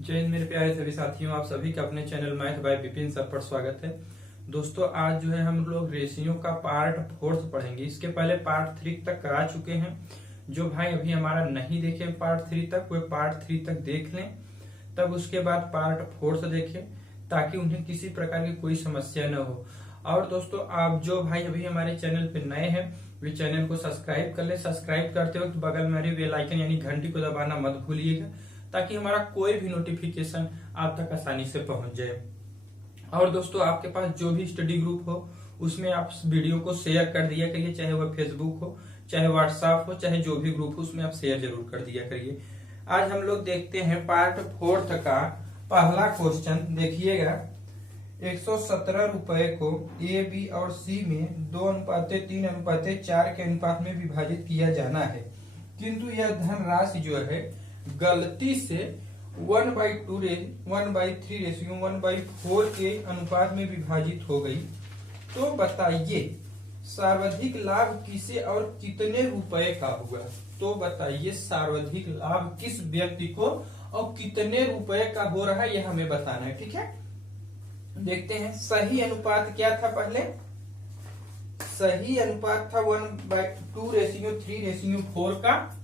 जय हिंद मेरे प्यारे सभी साथियों, आप सभी का अपने channel math bye Vipin sir पर स्वागत है। दोस्तों आज जो है हम लोग रेशियो का पार्ट 4 पढ़ेंगे। इसके पहले पार्ट 3 तक करा चुके हैं। जो भाई अभी हमारा नहीं देखे पार्ट 3 तक, वे पार्ट 3 तक देख लें, तब उसके बाद पार्ट 4 से देखें, ताकि उन्हें किसी प्रकार की कोई समस्या न हो। और दोस्तों आप जो भाई अभी हमारे चैनल पे नए हैं, वे चैनल को सब्सक्राइब कर ले। सब्सक्राइब करते वक्त बगल में हमारी बेल आइकन यानी घंटी को दबाना मत भूलिएगा, ताकि हमारा कोई भी नोटिफिकेशन आप तक आसानी से पहुंच जाए। और दोस्तों आपके पास जो भी स्टडी ग्रुप हो, उसमें आप वीडियो को शेयर कर दिया करिए, चाहे वह फेसबुक हो, चाहे व्हाट्सएप हो, चाहे जो भी ग्रुप हो, उसमें आप शेयर जरूर कर दिया करिए। आज हम लोग देखते हैं पार्ट 4 का पहला क्वेश्चन। देखिएगा, 117 रुपए को ए, बी और सी में 2:3:4 के अनुपात में विभाजित किया जाना है, किंतु यह धनराशि जो है गलती से 1/3:1/4 के अनुपात में विभाजित हो गई। तो बताइए सर्वाधिक लाभ किसे और कितने रुपए का हुआ। तो बताइए सर्वाधिक लाभ किस व्यक्ति को और कितने रुपए का हो रहा है, यह हमें बताना है। ठीक है, देखते हैं। सही अनुपात क्या था पहले? सही अनुपात था 1/2:3:4 का।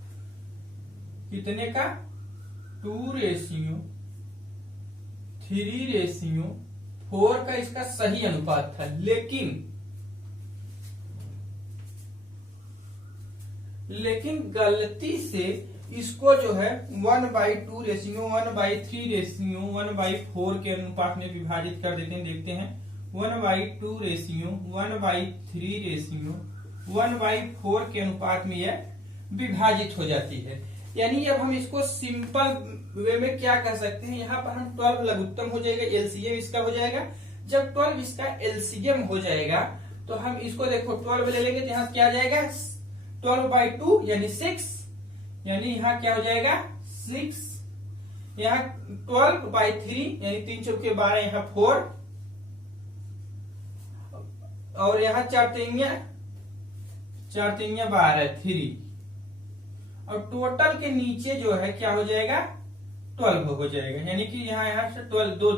कितने का? 2:3:4 का इसका सही अनुपात था। लेकिन गलती से इसको जो है 1/2:1/3:1/4 के अनुपात में विभाजित कर देते हैं। देखते हैं, 1/2:1/3:1/4 के अनुपात में यह विभाजित हो जाती है। यानी अब हम इसको सिंपल वे में क्या कर सकते हैं, यहाँ पर हम 12 लघुत्तम हो जाएगा, एलसीएम इसका हो जाएगा। जब 12 इसका एलसीएम हो जाएगा तो हम इसको देखो 12 ले लेंगे तो यहाँ क्या जाएगा 12/2 यानी 6, यानी यहाँ क्या हो जाएगा 6। यहाँ 12/3 यानी 3 चौके 12, यहाँ 4 और यहाँ 4 3 12 3 और टोटल के नीचे जो है क्या हो जाएगा 12 हो जाएगा। यानी कि यहाँ से 12 दो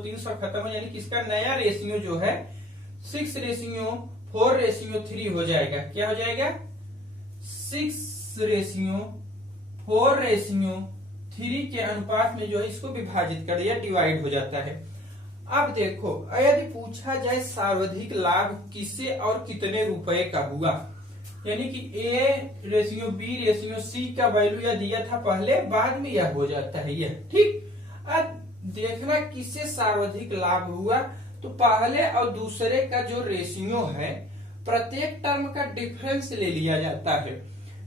300 खत्म हो, यानी कि इसका नया रेशियो जो है 6:4:3 हो जाएगा। क्या हो जाएगा 6:4:3 के अनुपात में जो है इसको विभाजित कर दिया, डिवाइड हो जाता है। अब देखो, यदि पूछा जाए सर्वाधिक लाभ किसे और कितने रुपए का हुआ, यानी कि A:B:C का वैल्यू यह दिया था पहले, बाद में यह हो जाता है यह। ठीक, अब देखना किससे सर्वाधिक लाभ हुआ। तो पहले और दूसरे का जो रेशियो है, प्रत्येक टर्म का डिफरेंस ले लिया जाता है।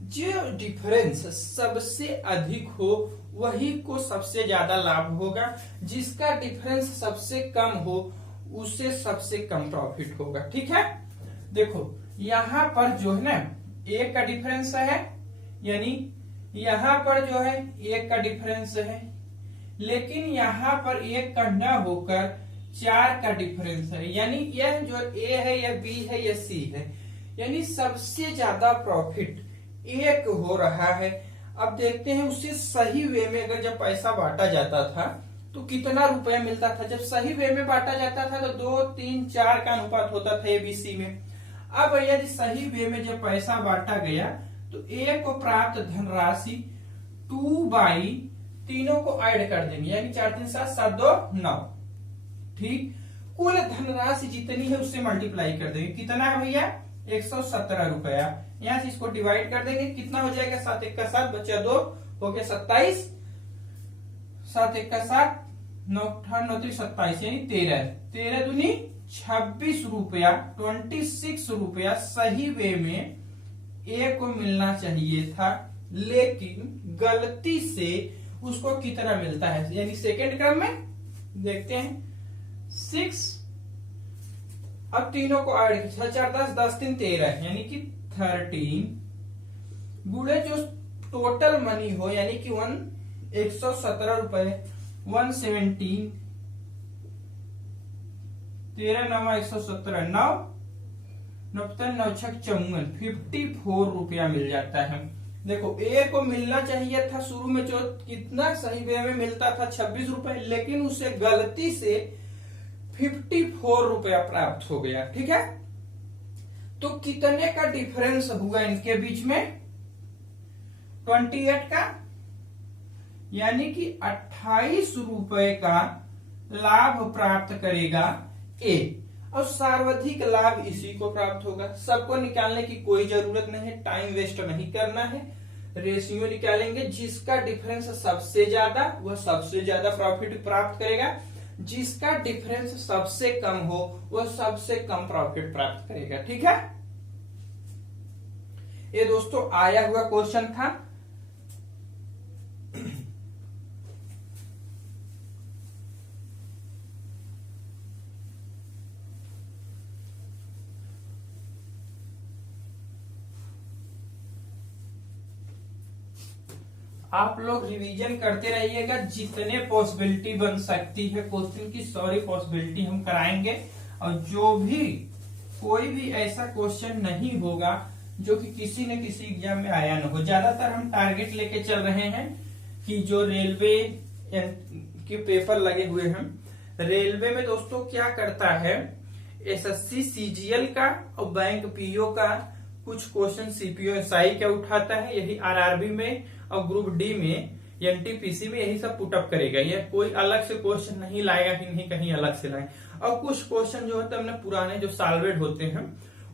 जो डिफरेंस सबसे अधिक हो वही को सबसे ज्यादा लाभ होगा, जिसका डिफरेंस सबसे कम हो उससे सबसे कम प्रॉफिट होगा। ठीक है, देखो यहाँ पर जो है ना 1 का डिफरेंस है, यानी यहाँ पर जो है 1 का डिफरेंस है, लेकिन यहाँ पर 1 का न होकर 4 का डिफरेंस है। यानी यह जो A है, यह B है, यह C है, यानी सबसे ज्यादा प्रॉफिट 1 हो रहा है। अब देखते हैं उससे सही वे में अगर जब पैसा बांटा जाता था तो कितना रुपया मिलता था। जब सही वे में बांटा जाता था तो 2 3 4 का अनुपात होता था ABC में। अब यदि सही वे में जब पैसा बांटा गया तो A को प्राप्त धनराशि 2/, तीनों को ऐड कर देंगे, यानी 4 3 7 7 2 9। ठीक, कुल धनराशि जितनी है उससे मल्टीप्लाई कर देंगे। कितना है भैया 117 रुपया। यहाँ से इसको डिवाइड कर देंगे, कितना हो जाएगा 7 1 का 7 बचा 2 हो गया 27, 7 1 का 7 9 9 27 यानी 13 13 दूनी 26 रुपया, 26 रुपया सही वे में ए को मिलना चाहिए था, लेकिन गलती से उसको कितना मिलता है, यानी सेकेंड क्रम में। देखते हैं 6, अब तीनों को ऐड 6 4 10 10 3 13, यानी कि 13 गुणे जो टोटल मनी हो, यानी कि 117 रुपए 117, 13 9 117 9 9 9 54 रुपया मिल जाता है। देखो ए को मिलना चाहिए था शुरू में जो कितना सही वे में मिलता था 26 रुपए, लेकिन उसे गलती से 54 रुपया प्राप्त हो गया। ठीक है, तो कितने का डिफरेंस हुआ इनके बीच में? 28 का, यानी कि 28 रुपए का लाभ प्राप्त करेगा ए, और सर्वाधिक लाभ इसी को प्राप्त होगा। सबको निकालने की कोई जरूरत नहीं है, टाइम वेस्ट नहीं करना है, रेशियो निकालेंगे। जिसका डिफरेंस सबसे ज्यादा वह सबसे ज्यादा प्रॉफिट प्राप्त करेगा, जिसका डिफरेंस सबसे कम हो वह सबसे कम प्रॉफिट प्राप्त करेगा। ठीक है, ये दोस्तों आया हुआ क्वेश्चन था। आप लोग रिवीजन करते रहिएगा, जितने पॉसिबिलिटी बन सकती है क्वेश्चन की सारी पॉसिबिलिटी हम कराएंगे, और जो भी कोई भी ऐसा क्वेश्चन नहीं होगा जो कि किसी न किसी एग्जाम में आया न हो। ज्यादातर हम टारगेट लेके चल रहे हैं कि जो रेलवे के पेपर लगे हुए हैं, रेलवे में दोस्तों क्या करता है, एसएससी सीजीएल का और बैंक पीओ का कुछ क्वेश्चन सीपीओ एसआई का उठाता है, यही आरआरबी में और ग्रुप डी में एनटीपीसी में यही सब पुटअप करेगा। यह कोई अलग से क्वेश्चन नहीं लाएगा कि नहीं कहीं अलग से लाए, और कुछ क्वेश्चन जो होता है अपने पुराने जो सॉल्वेड होते हैं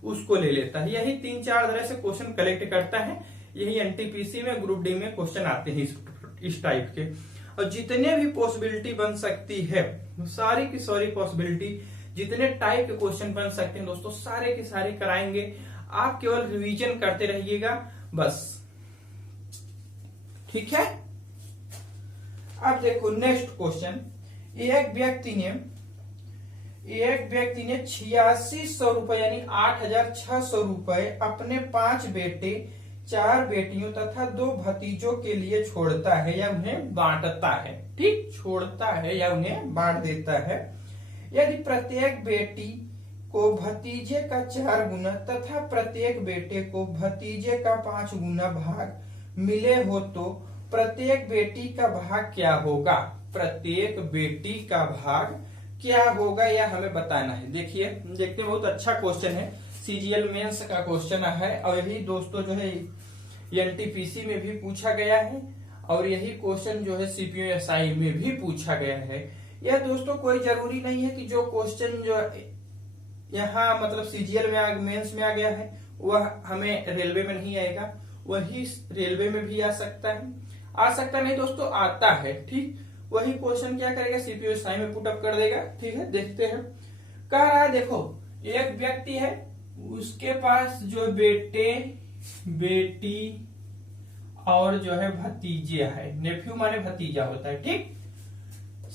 उसको ले लेता है। यही 3-4 तरह से क्वेश्चन कलेक्ट करता है, यही एनटीपीसी में ग्रुप डी में क्वेश्चन आते हैं इस टाइप के। और जितने भी पॉसिबिलिटी बन सकती है, सारी की सारी पॉसिबिलिटी, जितने टाइप के क्वेश्चन बन सकते हैं दोस्तों, सारे के सारे कराएंगे। आप केवल रिवीजन करते रहिएगा बस। ठीक है, अब देखो नेक्स्ट क्वेश्चन। एक व्यक्ति ने 8600 रुपए यानी 8600 रुपए अपने 5 बेटे, 4 बेटियों तथा 2 भतीजों के लिए छोड़ता है या उन्हें बांटता है। ठीक, छोड़ता है या उन्हें बांट देता है। यदि प्रत्येक बेटी को भतीजे का 4 गुना तथा प्रत्येक बेटे को भतीजे का 5 गुना भाग मिले हो तो प्रत्येक बेटी का भाग क्या होगा? प्रत्येक बेटी का भाग क्या होगा यह हमें बताना है। देखिए, देखते हैं, बहुत अच्छा क्वेश्चन है, सीजीएल मेंस का क्वेश्चन है, और यही दोस्तों जो है एनटीपीसी में भी पूछा गया है, और यही क्वेश्चन जो है सीपीओ एसआई में भी पूछा गया है। यह दोस्तों कोई जरूरी नहीं है कि जो क्वेश्चन जो यहाँ मतलब सीजीएल में मेंस में आ गया है वह हमें रेलवे में नहीं आएगा, वही रेलवे में भी आ सकता है। आ सकता नहीं दोस्तों, आता है। ठीक, वही क्वेश्चन क्या करेगा, सीपीओ एसआई में पुटअप कर देगा। ठीक है, देखते हैं। कह रहा है, देखो एक व्यक्ति है, उसके पास जो बेटे, बेटी और जो है भतीजे है। नेफ्यू माने भतीजा होता है। ठीक,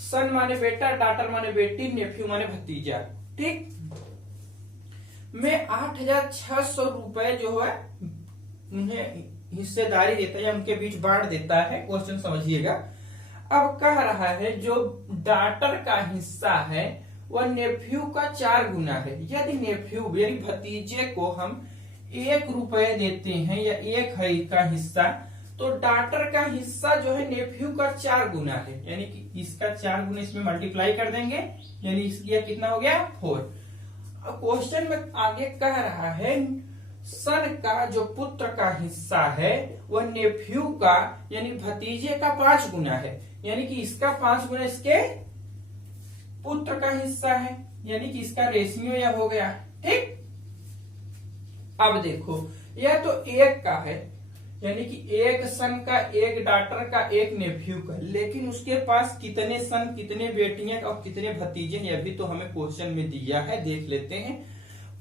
सन माने बेटा, डॉटर माने बेटी, नेफ्यू माने भतीजा। ठीक, में 8600 रुपए जो है उन्हें हिस्सेदारी देता है या उनके बीच बांट देता है। क्वेश्चन समझिएगा। अब कह रहा है जो डॉटर का हिस्सा है वह नेफ्यू का 4 गुना है। यदि नेफ्यू यानी भतीजे को हम 1 रुपए देते हैं या 1 है का हिस्सा, तो डॉटर का हिस्सा जो है नेफ्यू का 4 गुना है, यानी कि इसका 4 गुना इसमें मल्टीप्लाई कर देंगे, यानी इसलिए कितना हो गया 4। अब क्वेश्चन में आगे कह रहा है सन का जो पुत्र का हिस्सा है वह नेफ्यू का यानी भतीजे का 5 गुना है, यानी कि इसका 5 गुना इसके पुत्र का हिस्सा है, यानी कि इसका रेशियो यह हो गया। ठीक, अब देखो यह तो 1 का है, यानी कि 1 सन का, 1 डॉटर का, 1 नेफ्यू का, लेकिन उसके पास कितने सन, कितने बेटियां और कितने भतीजे हैं, अभी तो हमें क्वेश्चन में दिया है, देख लेते हैं।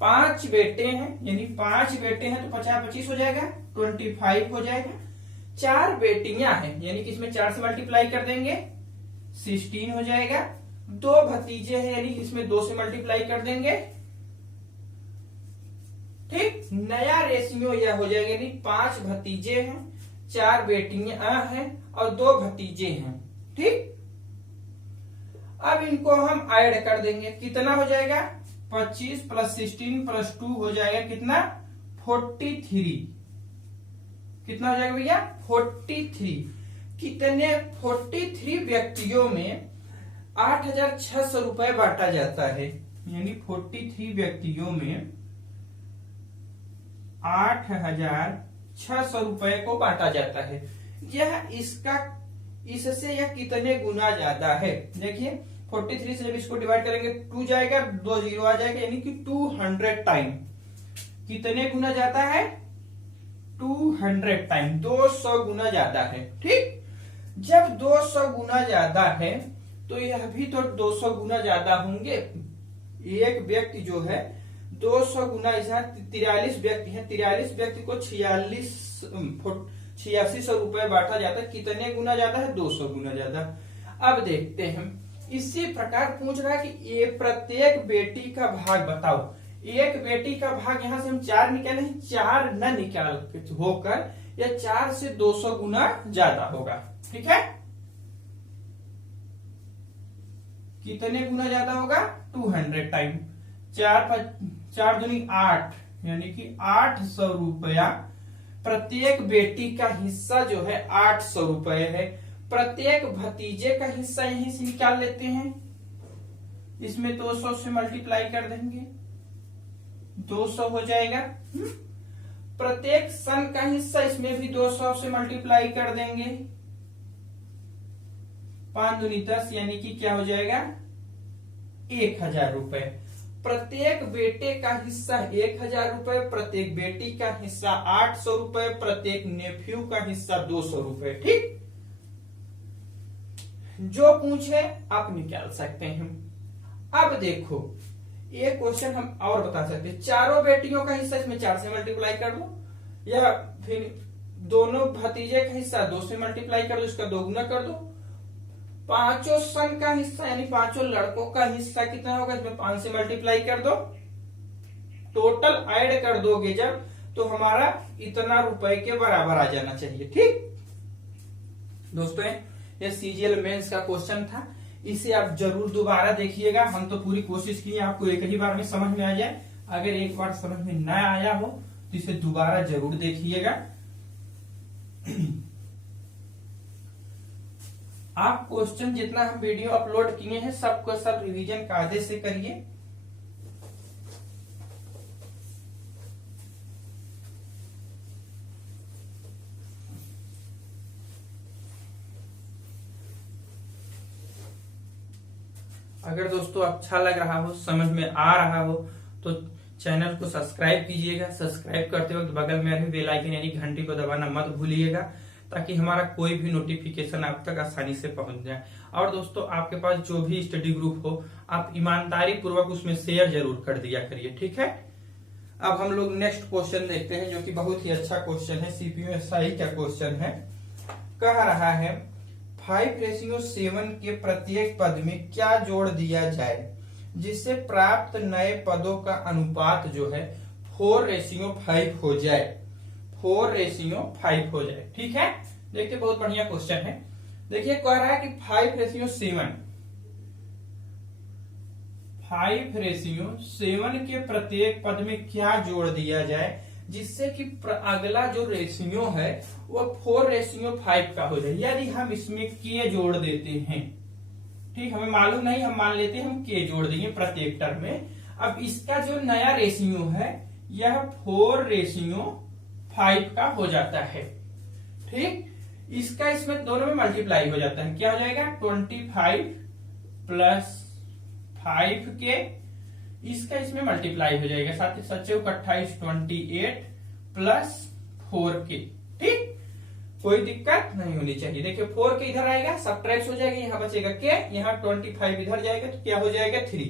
5 बेटे हैं, यानी 5 बेटे हैं तो 50-25 हो जाएगा, 25 हो जाएगा। 4 बेटियां हैं, यानी कि इसमें 4 से मल्टीप्लाई कर देंगे, 16 हो जाएगा। 2 भतीजे हैं, यानी इसमें 2 से मल्टीप्लाई कर देंगे। ठीक, नया रेशियो यह हो जाएगा, यानी 5 भतीजे हैं, 4 बेटियां हैं और 2 भतीजे हैं। ठीक, अब इनको हम ऐड कर देंगे, कितना हो जाएगा 25 + 16 + 2 हो जाएगा कितना 43। कितना हो जाएगा भैया 43। कितने 43 व्यक्तियों में 8,600 रुपए बांटा जाता है, यानी 43 व्यक्तियों में 8,600 रुपए को बांटा जाता है। यह इससे यह कितने गुना ज्यादा है। देखिए 43 से जब इसको डिवाइड करेंगे 2 जाएगा, 2 जीरो आ जाएगा, यानी कि 200 टाइम। कितने गुना ज्यादा है 200 टाइम, 200 गुना ज्यादा है। ठीक, जब 200 गुना ज्यादा है तो यह भी तो 200 गुना ज्यादा होंगे। एक व्यक्ति जो है 200 गुना, 43 व्यक्ति हैं, 43 व्यक्ति को 8600 रुपए बांटा जाता है। कितने गुना ज्यादा है 200 गुना ज्यादा। अब देखते हैं, इसी प्रकार पूछ रहा है कि ये प्रत्येक बेटी का भाग बताओ। एक बेटी का भाग यहां से हम 4 निकाले हैं, 4 न निकाल होकर यह 4 से 200 गुना ज्यादा होगा। ठीक है, कितने गुना ज्यादा होगा 200 टाइम। 4 दूनी 8, यानी कि 800 रुपया। प्रत्येक बेटी का हिस्सा जो है 800 रुपए है। प्रत्येक भतीजे का हिस्सा यहीं से निकाल लेते हैं, इसमें 200 से मल्टीप्लाई कर देंगे, 200 हो जाएगा। प्रत्येक सन का हिस्सा इसमें भी 200 से मल्टीप्लाई कर देंगे, 5 दूनी 10, यानी कि क्या हो जाएगा 1000 रुपए। प्रत्येक बेटे का हिस्सा 1000 रुपए, प्रत्येक बेटी का हिस्सा 800 रुपए, प्रत्येक नेफ्यू का हिस्सा 200 रुपए। ठीक, जो पूछे आप निकाल सकते हैं। अब देखो एक क्वेश्चन हम और बता सकते हैं, चारों बेटियों का हिस्सा इसमें 4 से मल्टीप्लाई कर दो, या फिर दोनों भतीजे का हिस्सा 2 से मल्टीप्लाई कर दो, इसका 2 गुना कर दो। 5 सन का हिस्सा यानी 5 लड़कों का हिस्सा कितना होगा, इसमें 5 से मल्टीप्लाई कर दो। टोटल ऐड कर दोगे जब, तो हमारा इतना रुपए के बराबर आ जाना चाहिए। ठीक दोस्तों, ये सीजीएल मेंस का क्वेश्चन था, इसे आप जरूर दोबारा देखिएगा। हम तो पूरी कोशिश की आपको एक ही बार में समझ में आ जाए। अगर एक बार समझ में न आया हो तो इसे दोबारा जरूर देखिएगा। आप क्वेश्चन जितना हम वीडियो अपलोड किए हैं सबको सब रिवीजन कायदे से करिए। अगर दोस्तों अच्छा लग रहा हो, समझ में आ रहा हो, तो चैनल को सब्सक्राइब कीजिएगा। सब्सक्राइब करते वक्त बगल में अभी बेल आइकन यानी घंटी को दबाना मत भूलिएगा, ताकि हमारा कोई भी नोटिफिकेशन आप तक आसानी से पहुंच जाए। और दोस्तों आपके पास जो भी स्टडी ग्रुप हो, आप ईमानदारी पूर्वक उसमें शेयर जरूर कर दिया करिए। ठीक है, अब हम लोग नेक्स्ट क्वेश्चन देखते हैं, जो कि बहुत ही अच्छा क्वेश्चन है, सीपीयूएसआई का क्वेश्चन है। कह रहा है 5:7 के प्रत्येक पद में क्या जोड़ दिया जाए जिससे प्राप्त नए पदों का अनुपात जो है 4:5 हो जाए। 4:5 हो जाए। ठीक है, देखिए बहुत बढ़िया क्वेश्चन है। देखिए कह रहा है कि 5:7 के प्रत्येक पद में क्या जोड़ दिया जाए जिससे कि अगला जो रेशियो है वो 4:5 का हो जाए। यदि हम इसमें के जोड़ देते हैं, ठीक, हमें मालूम नहीं, हम मान लेते हैं हम के जोड़ देंगे प्रत्येक टर्म में। अब इसका जो नया रेशियो है यह 4:5 का हो जाता है। ठीक, इसका इसमें दोनों में मल्टीप्लाई हो जाता है, क्या हो जाएगा 25 प्लस 5 के, इसका इसमें मल्टीप्लाई हो जाएगा, 7 7 28 28 प्लस 4 के। ठीक, कोई दिक्कत नहीं होनी चाहिए। देखिए 4 के इधर आएगा, सब्ट्रैक्ट हो जाएगा, यहाँ बचेगा के, यहाँ 25 इधर जाएगा तो क्या हो जाएगा 3।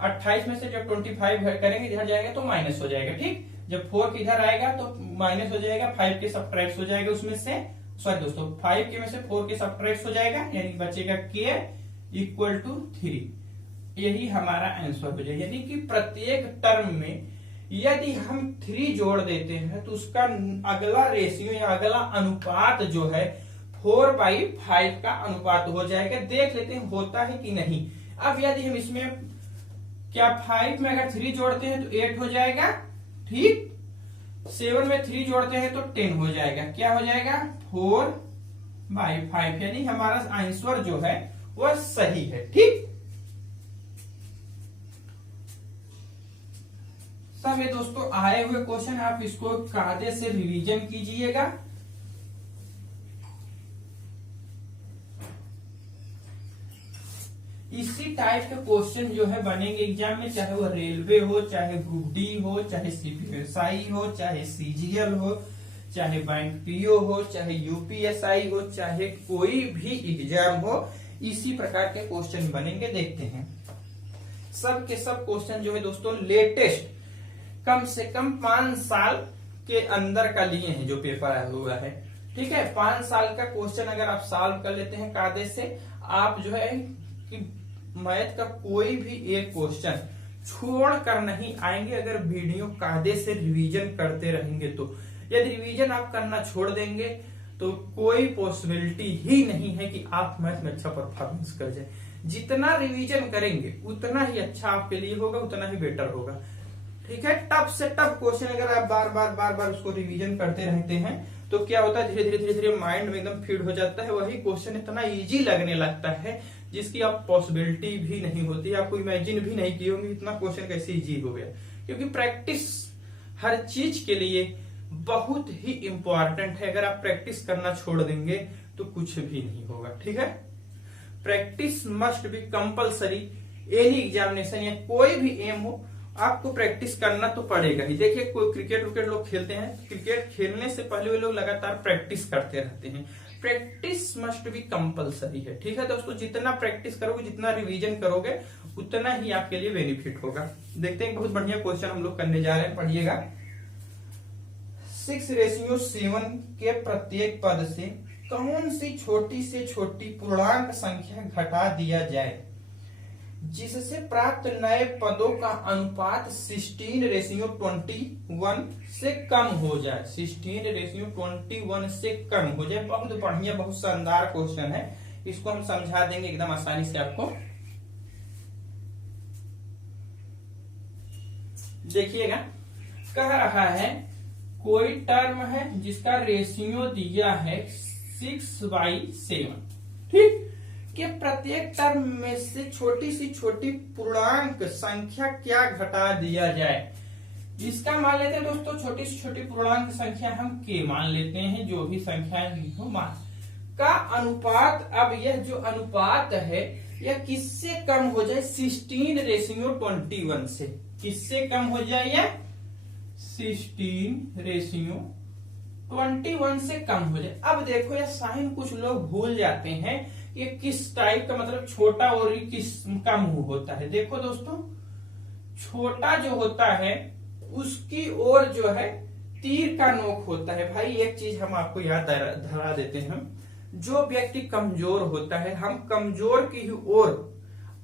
28 में से जब 25 करेंगे इधर जाएगा तो माइनस हो जाएगा। ठीक, जब 4 के इधर आएगा तो माइनस हो जाएगा, 5 के सब्ट्रैक्ट हो जाएगा उसमें से, सॉरी दोस्तों 5 के में से 4 के सब्ट्रैक्ट हो जाएगा, यानी बचेगा के इक्वल टू 3। यही हमारा आंसर हो जाएगा। यानी कि प्रत्येक टर्म में यदि हम 3 जोड़ देते हैं तो उसका अगला रेशियो या अगला अनुपात जो है 4/5 का अनुपात हो जाएगा। देख लेते हैं होता है कि नहीं। अब यदि हम इसमें क्या 5 में अगर 3 जोड़ते हैं तो 8 हो जाएगा। ठीक, 7 में 3 जोड़ते हैं तो 10 हो जाएगा। क्या हो जाएगा? 4/5, यानी हमारा आंसर जो है वह सही है। ठीक, सब ये दोस्तों आए हुए क्वेश्चन, आप इसको कायदे से रिवीजन कीजिएगा। इसी टाइप के क्वेश्चन जो है बनेंगे एग्जाम में, चाहे वो रेलवे हो, चाहे ग्रुप डी हो, चाहे सीपीएसआई हो, चाहे सीजीएल हो, चाहे बैंक पीओ हो, चाहे यूपीएसआई हो, चाहे कोई भी एग्जाम हो, इसी प्रकार के क्वेश्चन बनेंगे। देखते हैं, सब के सब क्वेश्चन जो है दोस्तों लेटेस्ट कम से कम 5 साल के अंदर का लिए हैं जो पेपर आया हुआ है। ठीक है, 5 साल का क्वेश्चन अगर आप सॉल्व कर लेते हैं कायदे से, आप जो है कि मैथ का कोई भी एक क्वेश्चन छोड़ कर नहीं आएंगे अगर वीडियो कायदे से रिवीजन करते रहेंगे तो। यदि रिवीजन आप करना छोड़ देंगे तो कोई पॉसिबिलिटी ही नहीं है कि आप मैथ में अच्छा परफॉर्मेंस कर जाए। जितना रिवीजन करेंगे उतना ही अच्छा आपके लिए होगा, उतना ही बेटर होगा। ठीक है, टफ से टफ क्वेश्चन अगर आप बार बार उसको रिवीजन करते रहते हैं तो क्या होता है, धीरे धीरे माइंड में एकदम फीड हो जाता है। वही क्वेश्चन इतना इजी लगने लगता है जिसकी आप पॉसिबिलिटी भी नहीं होती, आपको इमेजिन भी नहीं किए होंगे इतना क्वेश्चन कैसे इजी हो गया। क्योंकि प्रैक्टिस हर चीज के लिए बहुत ही इंपॉर्टेंट है। अगर आप प्रैक्टिस करना छोड़ देंगे तो कुछ भी नहीं होगा। ठीक है, practice must be compulsory. Any examination या कोई भी एम हो, आपको प्रैक्टिस करना तो पड़ेगा ही। देखिए, कोई क्रिकेट विकेट लोग खेलते हैं, क्रिकेट खेलने से पहले वे लोग लगातार प्रैक्टिस करते रहते हैं। प्रैक्टिस मस्ट बी कंपलसरी है। ठीक है दोस्तों, जितना प्रैक्टिस करोगे, जितना रिवीजन करोगे, उतना ही आपके लिए बेनिफिट होगा। देखते हैं, बहुत बढ़िया क्वेश्चन हम लोग करने जा रहे हैं, पढ़िएगा। 6:7 के प्रत्येक पद से कौन सी छोटी से छोटी पूर्णांक संख्या घटा दिया जाए जिससे प्राप्त नए पदों का अनुपात 16:21 से कम हो जाए। 16:21 से कम हो जाए। बहुत बढ़िया, बहुत शानदार क्वेश्चन है। इसको हम समझा देंगे एकदम आसानी से आपको। देखिएगा, कह रहा है कोई टर्म है जिसका रेशियो दिया है 6/7। ठीक, कि प्रत्येक टर्म में से छोटी सी छोटी पूर्णांक संख्या क्या घटा दिया जाए। इसका मान लेते हैं दोस्तों, छोटी से छोटी पूर्णांक संख्या हम के मान लेते हैं, जो भी संख्याएं हो मान का अनुपात। अब यह जो अनुपात है यह किससे कम हो जाए? 16:21 से। किससे कम हो जाए? यह 16:21 से कम हो जाए। अब देखो, यह साइन कुछ लोग भूल जाते हैं, ये किस टाइप का, मतलब छोटा और किस का मुंह होता है। देखो दोस्तों, छोटा जो होता है उसकी ओर जो है तीर का नोक होता है। भाई एक चीज हम आपको याद धरा देते हैं, जो व्यक्ति कमजोर होता है, हम कमजोर की ही ओर,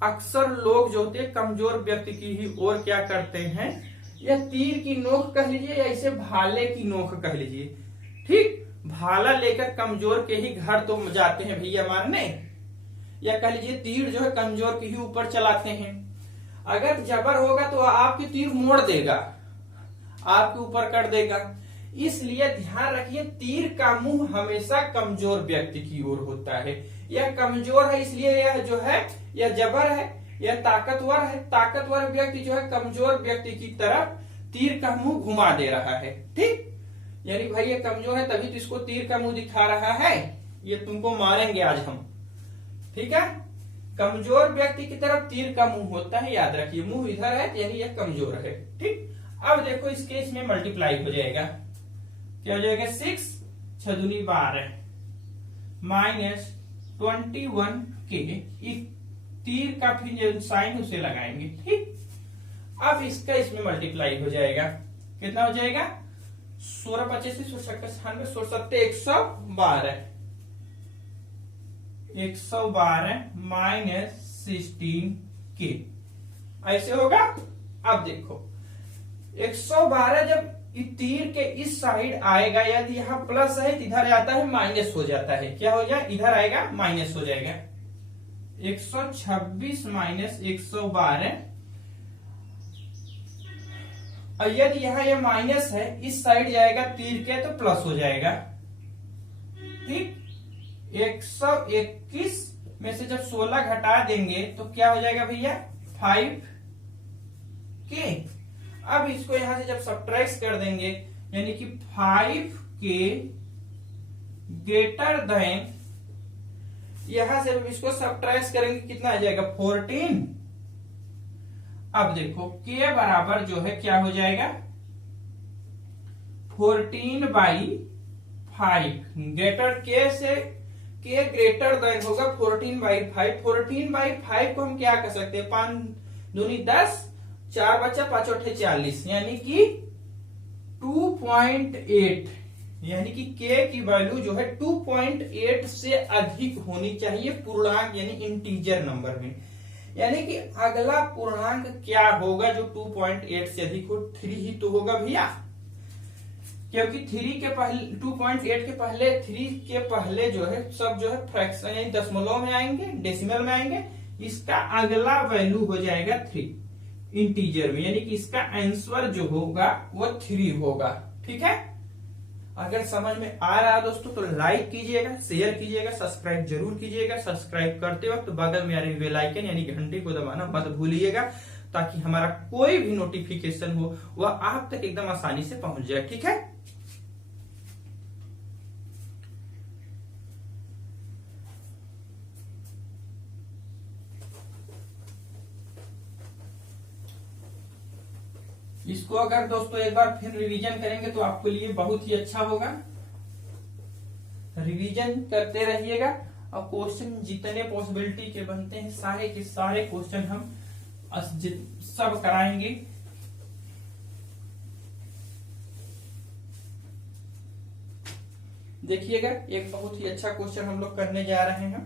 अक्सर लोग जो होते हैं कमजोर व्यक्ति की ही ओर क्या करते हैं, या तीर की नोक कह लीजिए या इसे भाले की नोक कह लीजिए। ठीक, भाला लेकर कमजोर के ही घर तो जाते हैं भैया मारने, या कह लीजिए तीर जो है कमजोर के ही ऊपर चलाते हैं। अगर जबर होगा तो आपकी तीर मोड़ देगा, आपके ऊपर कर देगा। इसलिए ध्यान रखिए, तीर का मुंह हमेशा कमजोर व्यक्ति की ओर होता है। यह कमजोर है इसलिए यह जो है यह जबर है, यह ताकतवर है। ताकतवर व्यक्ति जो है कमजोर व्यक्ति की तरफ तीर का मुंह घुमा दे रहा है। ठीक, यानी भाई ये कमजोर है तभी तो इसको तीर का मुंह दिखा रहा है, ये तुमको मारेंगे आज हम। ठीक है, कमजोर व्यक्ति की तरफ तीर का मुंह होता है, याद रखिए। मुंह इधर है यानी यह कमजोर है। ठीक, अब देखो इस केस में मल्टीप्लाई हो जाएगा। क्या हो जाएगा? 6 6 दूनी 12 माइनस 21 के तीर का फिर साइन उसे लगाएंगे। ठीक, अब इसका इसमें मल्टीप्लाई हो जाएगा। कितना हो जाएगा? 16 25 96 112 112 माइनस 16 के, ऐसे होगा। अब देखो 112 जब तीर के इस साइड आएगा, यदि यहाँ प्लस है तो इधर आता है माइनस हो जाता है। क्या हो जाए? इधर आएगा माइनस हो जाएगा। 126 माइनस 112 और यदि यहाँ ये माइनस है, इस साइड जाएगा तीर के तो प्लस हो जाएगा। ठीक, 121 में से जब 16 घटा देंगे तो क्या हो जाएगा भैया 5k। अब इसको यहां से जब सब्ट्रैक्ट कर देंगे यानी कि 5k ग्रेटर देन, यहां से इसको सब्ट्रैक्ट करेंगे कितना आ जाएगा 14। अब देखो k बराबर जो है क्या हो जाएगा 14/5। ग्रेटर k से k ग्रेटर देन होगा 14/5। 14/5 को हम क्या कर सकते हैं, 5 दूनी 10, 4 बचा 5 8 40, यानी कि 2.8, यानी कि k की वैल्यू जो है 2.8 से अधिक होनी चाहिए पूर्णांक यानी इंटीजर नंबर में। यानी कि अगला पूर्णांक क्या होगा जो 2.8 से अधिक हो, 3 ही तो होगा भैया, क्योंकि 3 के पहले 2.8 के पहले 3 के पहले जो है सब जो है फ्रैक्शन यानी दशमलव में आएंगे, डेसिमल में आएंगे। इसका अगला वैल्यू हो जाएगा 3 इंटीजर में, यानी कि इसका आंसर जो होगा वो 3 होगा। ठीक है, अगर समझ में आ रहा है दोस्तों तो लाइक कीजिएगा, शेयर कीजिएगा, सब्सक्राइब जरूर कीजिएगा। सब्सक्राइब करते वक्त तो बगल में आ रही बेल आइकन यानी घंटी को दबाना मत भूलिएगा, ताकि हमारा कोई भी नोटिफिकेशन हो वह आप तक एकदम आसानी से पहुंच जाए। ठीक है, इसको अगर दोस्तों एक बार फिर रिवीजन करेंगे तो आपके लिए बहुत ही अच्छा होगा। रिवीजन करते रहिएगा और क्वेश्चन जितने पॉसिबिलिटी के बनते हैं सारे के सारे क्वेश्चन हम सब कराएंगे। देखिएगा एक बहुत ही अच्छा क्वेश्चन हम लोग करने जा रहे हैं।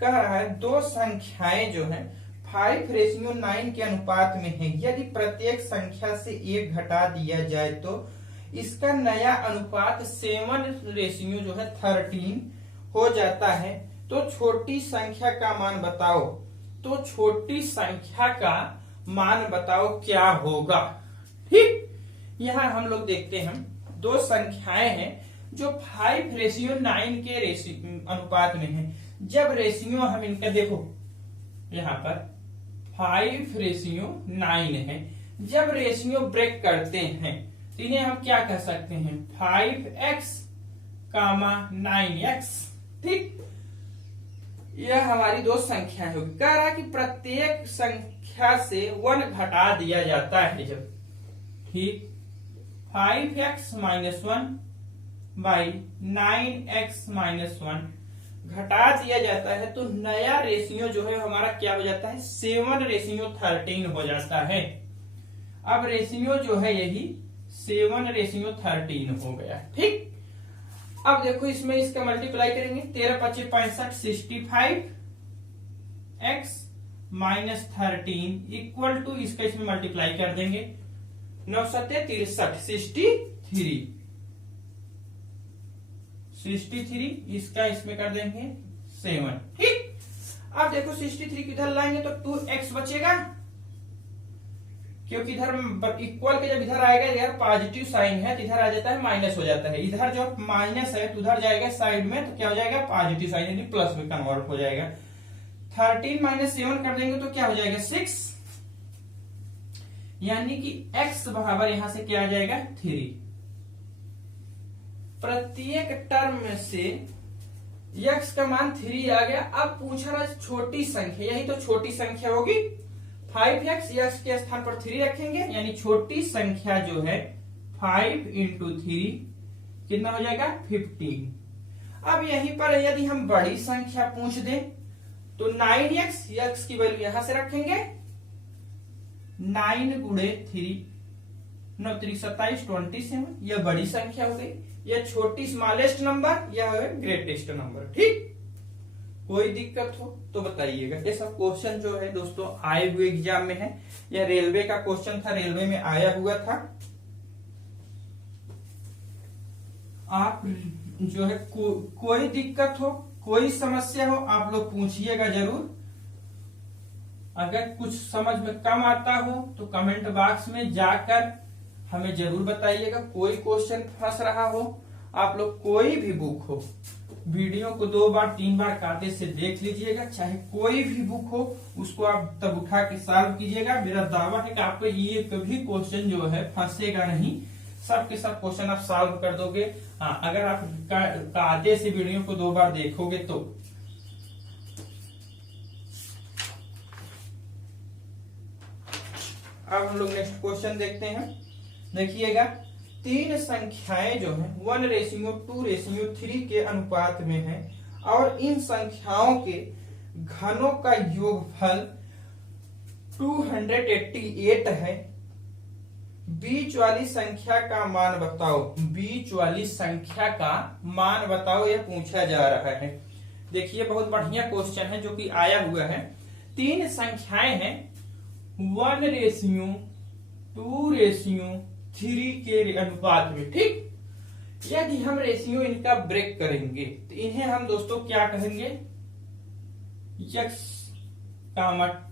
कह रहा है दो संख्याएं जो है 5:9 के अनुपात में है, यदि प्रत्येक संख्या से 1 घटा दिया जाए तो इसका नया अनुपात 7:13 जो है 13 हो जाता है, तो छोटी संख्या का मान बताओ। तो छोटी संख्या का मान बताओ क्या होगा। ठीक, यहां हम लोग देखते हैं दो संख्याएं हैं जो 5:9 के अनुपात में है। जब रेशियो हम इनका देखो यहां पर 5:9 है, जब रेशियो ब्रेक करते हैं तो इन्हें हम क्या कह सकते हैं 5x, 9x। ठीक, यह हमारी दो संख्या होगी। कह रहा कि प्रत्येक संख्या से 1 घटा दिया जाता है जब, ठीक, 5x - 1 बाई 9x - 1 घटा दिया जाता है तो नया रेशियो जो है हमारा क्या हो जाता है 7:13 हो जाता है। अब रेशियो जो है यही 7:13 हो गया। ठीक, अब देखो इसमें इसका मल्टीप्लाई करेंगे 13 × 5 = 65 x - 13 इक्वल टू इसका इसमें मल्टीप्लाई कर देंगे 9 × 7 = 63, इसका इसमें कर देंगे 7। ठीक, अब देखो 63 किधर लाएंगे तो 2x बचेगा, क्योंकि इधर इक्वल के जब इधर आएगा इधर पॉजिटिव साइन है तो इधर आ जाता है माइनस हो जाता है। इधर जो माइनस है तो उधर जाएगा साइड में तो क्या हो जाएगा पॉजिटिव साइन यानी प्लस में कन्वर्ट हो जाएगा। 13 - 7 कर देंगे तो क्या हो जाएगा 6, यानी कि x बराबर यहां से क्या आ जाएगा 3। प्रत्येक टर्म में से x का मान 3 आ गया। अब पूछ रहा है छोटी संख्या, यही तो छोटी संख्या होगी। 5x x के स्थान पर 3 रखेंगे यानी छोटी संख्या जो है 5 × 3 कितना हो जाएगा 15। अब यहीं पर यदि हम बड़ी संख्या पूछ दें तो 9x, x की वैल्यू यहां से रखेंगे 9 × 3 9 × 3 = 27 27, यह बड़ी संख्या हो गई। यह छोटी स्मॉलेस्ट नंबर, यह है ग्रेटेस्ट नंबर। ठीक, कोई दिक्कत हो तो बताइएगा। ये सब क्वेश्चन जो है दोस्तों आए हुए एग्जाम में है। यह रेलवे का क्वेश्चन था, रेलवे में आया हुआ था। आप जो है कोई दिक्कत हो, कोई समस्या हो आप लोग पूछिएगा जरूर। अगर कुछ समझ में कम आता हो तो कमेंट बॉक्स में जाकर हमें जरूर बताइएगा। कोई क्वेश्चन फंस रहा हो, आप लोग कोई भी बुक हो, वीडियो को 2 बार 3 बार कायदे से देख लीजिएगा, चाहे कोई भी बुक हो उसको आप तब उठा के सॉल्व कीजिएगा। मेरा दावा है कि आपको ये कभी क्वेश्चन जो है फंसेगा नहीं, सब के सब क्वेश्चन आप सॉल्व कर दोगे। हाँ, अगर आप कायदे से वीडियो को 2 बार देखोगे तो। अब हम लोग नेक्स्ट क्वेश्चन देखते हैं। देखिएगा, 3 संख्याएं जो हैं 1:2:3 के अनुपात में हैं और इन संख्याओं के घनों का योगफल 288 है। बीच वाली संख्या का मान बताओ। बीच वाली संख्या का मान बताओ, यह पूछा जा रहा है। देखिए, बहुत बढ़िया क्वेश्चन है जो कि आया हुआ है। 3 संख्याएं हैं 1:2:3 के अनुपात में, ठीक। यदि हम रेशियो इनका ब्रेक करेंगे तो इन्हें हम दोस्तों क्या कहेंगे, x,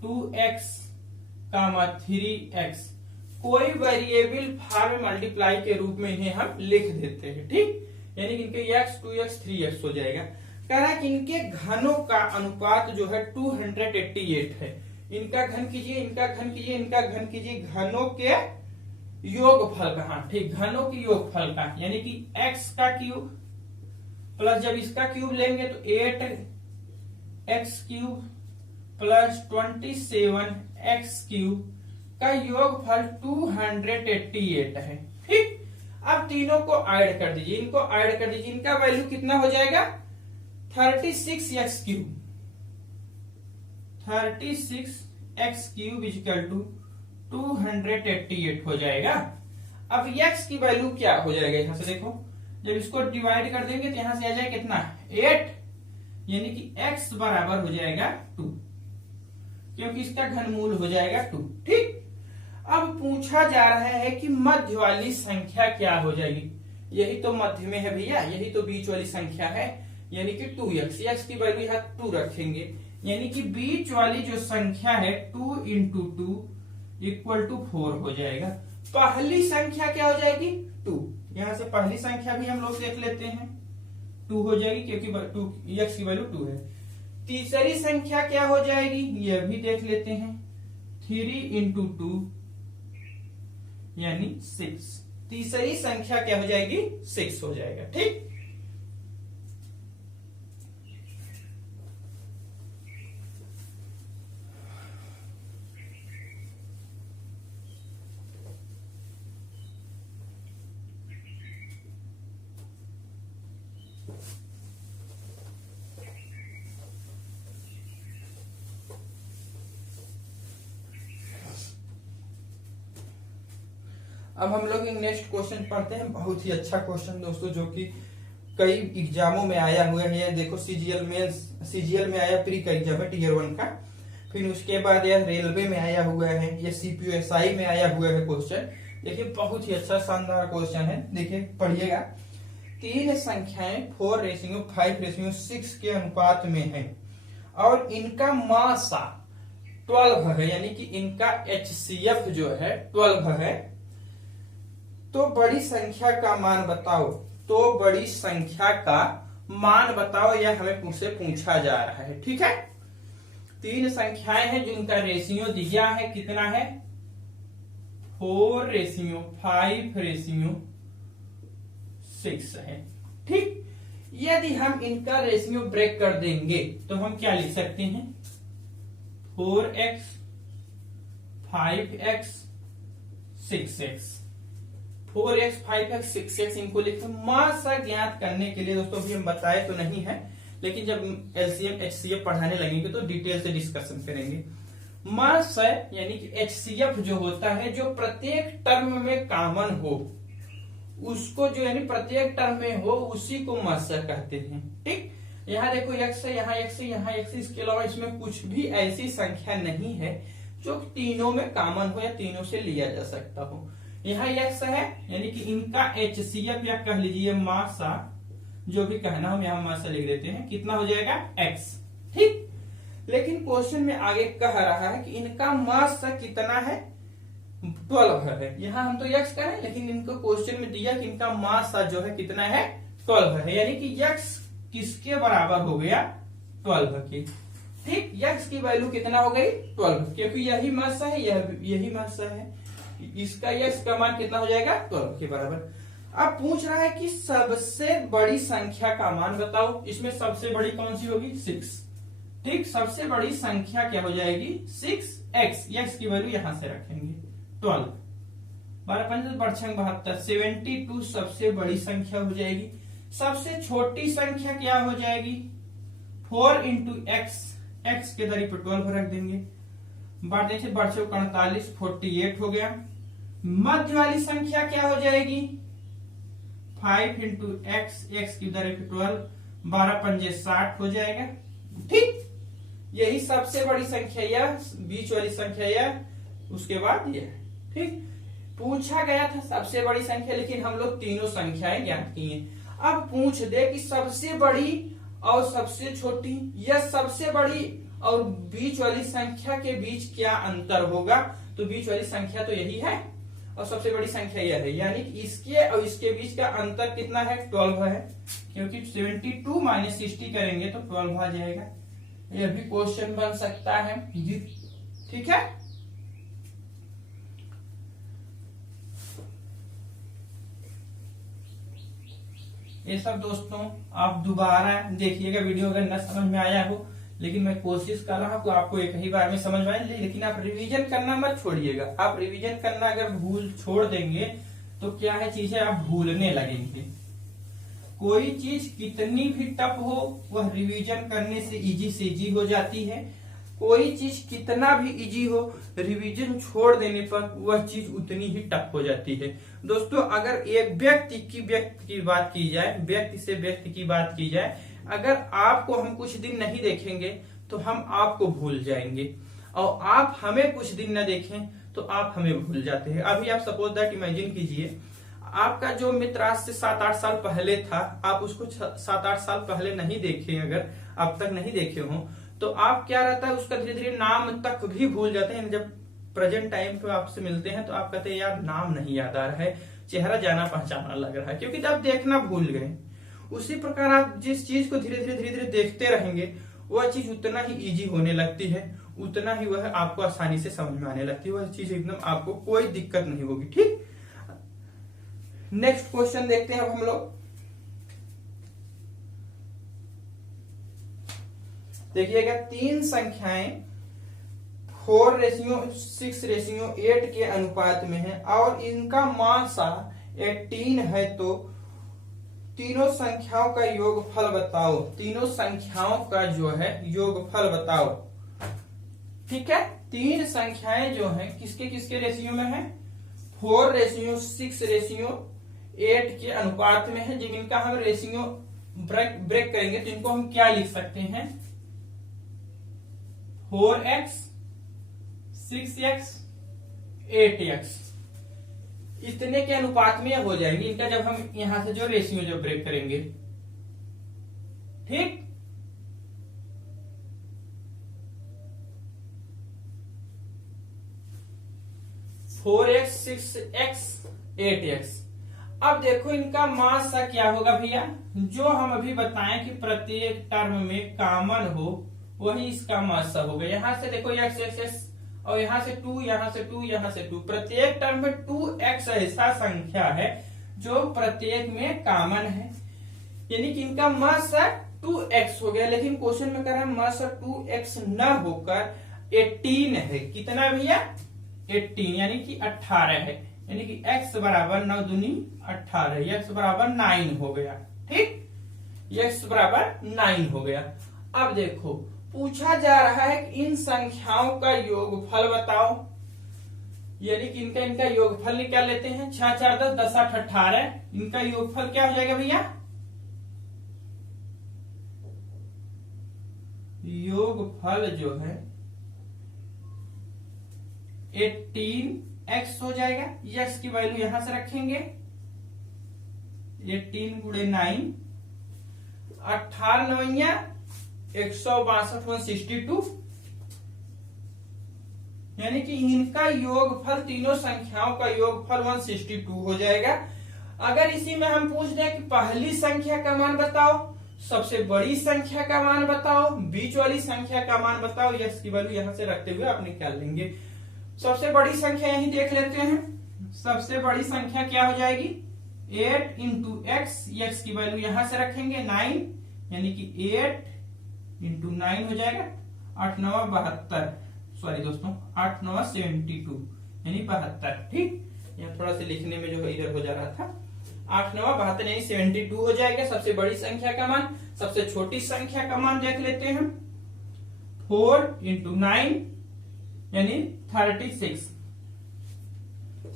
2x, 3x, कोई वेरिएबल फॉर्म मल्टीप्लाई के रूप में इन्हें हम लिख देते हैं, ठीक। यानी कि इनके x, 2x, 3x हो जाएगा। कह रहा है कि इनके घनों का अनुपात जो है 288 है। इनका घन कीजिए, इनका घन कीजिए, इनका घन कीजिए, घनों के योगफल का। हाँ ठीक, घनों के योगफल का, यानी कि x का क्यूब प्लस जब इसका क्यूब लेंगे तो 8x³ प्लस 27x³ का योगफल 288 है, ठीक। अब तीनों को ऐड कर दीजिए, इनको ऐड कर दीजिए, इनका वैल्यू कितना हो जाएगा 36x³ 36x³ इक्वल टू 288 हो जाएगा। अब x की वैल्यू क्या हो जाएगा, यहां से देखो, जब इसको डिवाइड कर देंगे तो यहां से आ जाएगा कितना 8, यानी कि x बराबर हो जाएगा 2, क्योंकि इसका घनमूल हो जाएगा 2, ठीक। अब पूछा जा रहा है कि मध्य वाली संख्या क्या हो जाएगी। यही तो मध्य में है भैया, यही तो बीच वाली संख्या है, यानी कि 2x। x की वैल्यू यहाँ 2 रखेंगे, यानी कि बीच वाली जो संख्या है 2 × 2 इक्वल टू 4 हो जाएगा। पहली संख्या क्या हो जाएगी 2, यहां से पहली संख्या भी हम लोग देख लेते हैं, 2 हो जाएगी क्योंकि x की वैल्यू 2 है। तीसरी संख्या क्या हो जाएगी, यह भी देख लेते हैं, 3 × 2 यानी 6। तीसरी संख्या क्या हो जाएगी 6 हो जाएगा, ठीक। अब हम लोग नेक्स्ट क्वेश्चन पढ़ते हैं। बहुत ही अच्छा क्वेश्चन दोस्तों, जो कि कई एग्जामों में आया हुआ है। देखो, सीजीएल में आया, प्री का एग्जाम है टीयर 1 का, फिर उसके बाद यह रेलवे में आया हुआ है, ये CPSI में आया हुआ है क्वेश्चन। देखिए, बहुत ही अच्छा शानदार क्वेश्चन है, देखिए पढ़िएगा। 3 संख्याएं 4:5:6 के अनुपात में है और इनका मासा 12 है, यानी कि इनका HCF जो है 12 है। तो बड़ी संख्या का मान बताओ। तो बड़ी संख्या का मान बताओ, यह हमें मुझसे पूछा जा रहा है, ठीक है। 3 संख्याएं हैं जिनका रेशियो दिया है, कितना है 4:5:6 है, ठीक। यदि हम इनका रेशियो ब्रेक कर देंगे तो हम क्या लिख सकते हैं, 4x 5x 6x 4x 5x 6x इनको लिखते। मासा ज्ञात करने के लिए दोस्तों भी हम बताए तो नहीं है, लेकिन जब LCM HCF पढ़ाने लगेंगे तो डिटेल से डिस्कशन करेंगे। मास यानी कि HCF जो होता है, जो प्रत्येक टर्म में कॉमन हो उसको, जो यानी प्रत्येक टर्म में हो उसी को मास कहते हैं, ठीक। यहाँ देखो x है, यहाँ x है, यहाँ x है, इसके अलावा इसमें कुछ भी ऐसी संख्या नहीं है जो तीनों में कॉमन हो या तीनों से लिया जा सकता हो। यहाँ x है, यानी कि इनका HCF या कह लीजिए मासा, जो भी कहना हम यहाँ मासा लिख देते हैं, कितना हो जाएगा x, ठीक। लेकिन क्वेश्चन में आगे कह रहा है कि इनका मासा कितना है 12 है। यहाँ हम तो x करें, लेकिन इनको क्वेश्चन में दिया कि इनका मास जो है कितना है, 12 है, यानी कि x किसके बराबर हो गया, 12 के। ठीक, x की वैल्यू कितना हो गई, 12, क्योंकि यही मास है, यही मास है, इसका x का मान कितना हो जाएगा, 12 के बराबर। अब पूछ रहा है कि सबसे बड़ी संख्या का मान बताओ, इसमें सबसे बड़ी कौन सी होगी, 6। ठीक, सबसे बड़ी संख्या क्या हो जाएगी, 6x, x की वैल्यू यहां से रखेंगे 12, 12 पंच 72, 72 सबसे बड़ी संख्या हो जाएगी। सबसे छोटी संख्या क्या हो जाएगी, 4 इंटू एक्स, एक्स के दरी पर 12 रख देंगे, बढ़ 48, 48 हो गया। मध्य वाली संख्या क्या हो जाएगी, 5 इंटू एक्स, एक्स की दरी पर 12, 12 पंजे 60 हो जाएगा। ठीक, यही सबसे बड़ी संख्या या बीच वाली संख्या या उसके बाद ये। ठीक, पूछा गया था सबसे बड़ी संख्या, लेकिन हम लोग तीनों संख्याएं ज्ञात किए। अब पूछ दे कि सबसे बड़ी और सबसे छोटी या सबसे बड़ी और बीच वाली संख्या के बीच क्या अंतर होगा, तो बीच वाली संख्या तो यही है और सबसे बड़ी संख्या यह है, यानी कि इसके और इसके बीच का अंतर कितना है, 12 है, क्योंकि 72 माइनस 60 करेंगे तो 12 आ जाएगा। यह भी क्वेश्चन बन सकता है जी। ठीक है, ये सब दोस्तों आप दोबारा देखिएगा वीडियो, अगर न समझ में आया हो, लेकिन मैं कोशिश कर रहा हूं कि आपको एक ही बार में समझ में आए, लेकिन आप रिवीजन करना मत छोड़िएगा। आप रिवीजन करना अगर भूल छोड़ देंगे तो क्या है, चीजें आप भूलने लगेंगे। कोई चीज कितनी भी टफ हो वह रिवीजन करने से इजी हो जाती है, कोई चीज कितना भी इजी हो रिवीजन छोड़ देने पर वह चीज उतनी ही टफ हो जाती है। दोस्तों, अगर एक व्यक्ति की बात की जाए, व्यक्ति से व्यक्ति की बात की जाए, अगर आपको हम कुछ दिन नहीं देखेंगे तो हम आपको भूल जाएंगे, और आप हमें कुछ दिन न देखें तो आप हमें भूल जाते हैं। अभी आप सपोज दैट इमेजिन कीजिए, आपका जो मित्र आज से 7-8 साल पहले था, आप उसको 7-8 साल पहले नहीं देखे, अगर अब तक नहीं देखे हो, तो आप क्या रहता है, उसका धीरे धीरे नाम तक भी भूल जाते हैं। जब प्रेजेंट टाइम पे आपसे मिलते हैं तो आप कहते हैं यार नाम नहीं याद आ रहा है, चेहरा जाना पहचाना लग रहा है, क्योंकि आप देखना भूल गए। उसी प्रकार आप जिस चीज को धीरे धीरे देखते रहेंगे वह चीज उतना ही इजी होने लगती है, उतना ही वह आपको आसानी से समझ में आने लगती है, वह चीज एकदम आपको कोई दिक्कत नहीं होगी। ठीक, नेक्स्ट क्वेश्चन देखते हैं अब हम लोग। देखिएगा, 3 संख्याएं 4:6:8 के अनुपात में है और इनका मासा 18 है, तो तीनों संख्याओं का योगफल बताओ। तीनों संख्याओं का जो है योगफल बताओ। ठीक है, 3 संख्याएं जो है किसके किसके रेशियो में है, 4:6:8 के अनुपात में है। जब इनका हम रेशियो ब्रेक करेंगे तो इनको हम क्या लिख सकते हैं, 4x, 6x, 8x, इतने के अनुपात में हो जाएंगे इनका, जब हम यहां से जो रेशियो जो ब्रेक करेंगे। ठीक, फोर एक्स, 6x, 8x। अब देखो इनका मास क्या होगा भैया, जो हम अभी बताएं कि प्रत्येक टर्म में कॉमन हो वही इसका मास होगा। यहां से देखो x, और यहां से 2, यहां से 2, यहां से 2, प्रत्येक टर्म में 2x ऐसा संख्या है जो प्रत्येक में कॉमन है, यानी कि इनका मास 2x हो गया। लेकिन क्वेश्चन में कह रहा है मास 2x न होकर 18 है। कितना भैया, 18, यानी कि 18 है, यानी कि x बराबर 9 दूनी 18, x बराबर 9 हो गया। ठीक, x बराबर 9 हो गया। अब देखो पूछा जा रहा है कि इन संख्याओं का योगफल बताओ, यानी कि इनका योगफल निकाल लेते हैं। 6 4 10, 10 8 18, इनका योगफल क्या हो जाएगा भैया, योगफल जो है 18x हो जाएगा। x की वैल्यू यहां से रखेंगे, 18 गुणे 9, 18 9 162, यानी कि इनका योगफल, तीनों संख्याओं का योगफल 162 हो जाएगा। अगर इसी में हम पूछ दें कि पहली संख्या का मान बताओ, सबसे बड़ी संख्या का मान बताओ, बीच वाली संख्या का मान बताओ, यस की वैल्यू यहां से रखते हुए आप निकाल लेंगे। सबसे बड़ी संख्या यही देख लेते हैं। सबसे बड़ी संख्या क्या हो जाएगी, 8 इंटू एक्स, एक्स की वैल्यू यहां से रखेंगे 9, यानी कि 8 इंटू 9 हो जाएगा 8 9 72, सॉरी दोस्तों 8 9 72, यानी 72। ठीक, यहाँ थोड़ा सा लिखने में जो है इधर हो जा रहा था। 8 9 72 यानी 72 हो जाएगा सबसे बड़ी संख्या का मान। सबसे छोटी संख्या का मान देख लेते हैं, 4 इंटू 9 यानी 36,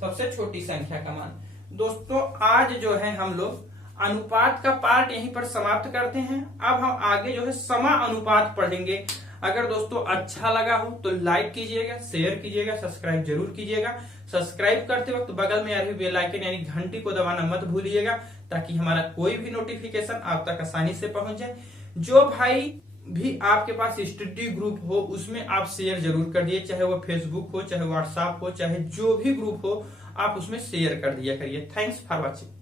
सबसे छोटी संख्या का मान। दोस्तों आज जो है हम लोग अनुपात का पार्ट यहीं पर समाप्त करते हैं। अब हम आगे जो है समा अनुपात पढ़ेंगे। अगर दोस्तों अच्छा लगा हो तो लाइक कीजिएगा, शेयर कीजिएगा, सब्सक्राइब जरूर कीजिएगा। सब्सक्राइब करते वक्त बगल में आ रही बेल आइकन यानी घंटी को दबाना मत भूलिएगा, ताकि हमारा कोई भी नोटिफिकेशन आप तक आसानी से पहुंच जाए। जो भाई भी आपके पास स्टडी ग्रुप हो उसमें आप शेयर जरूर कर दिए, चाहे वो फेसबुक हो, चाहे व्हाट्सएप हो, चाहे जो भी ग्रुप हो, आप उसमें शेयर कर दिया करिए। Thanks for watching.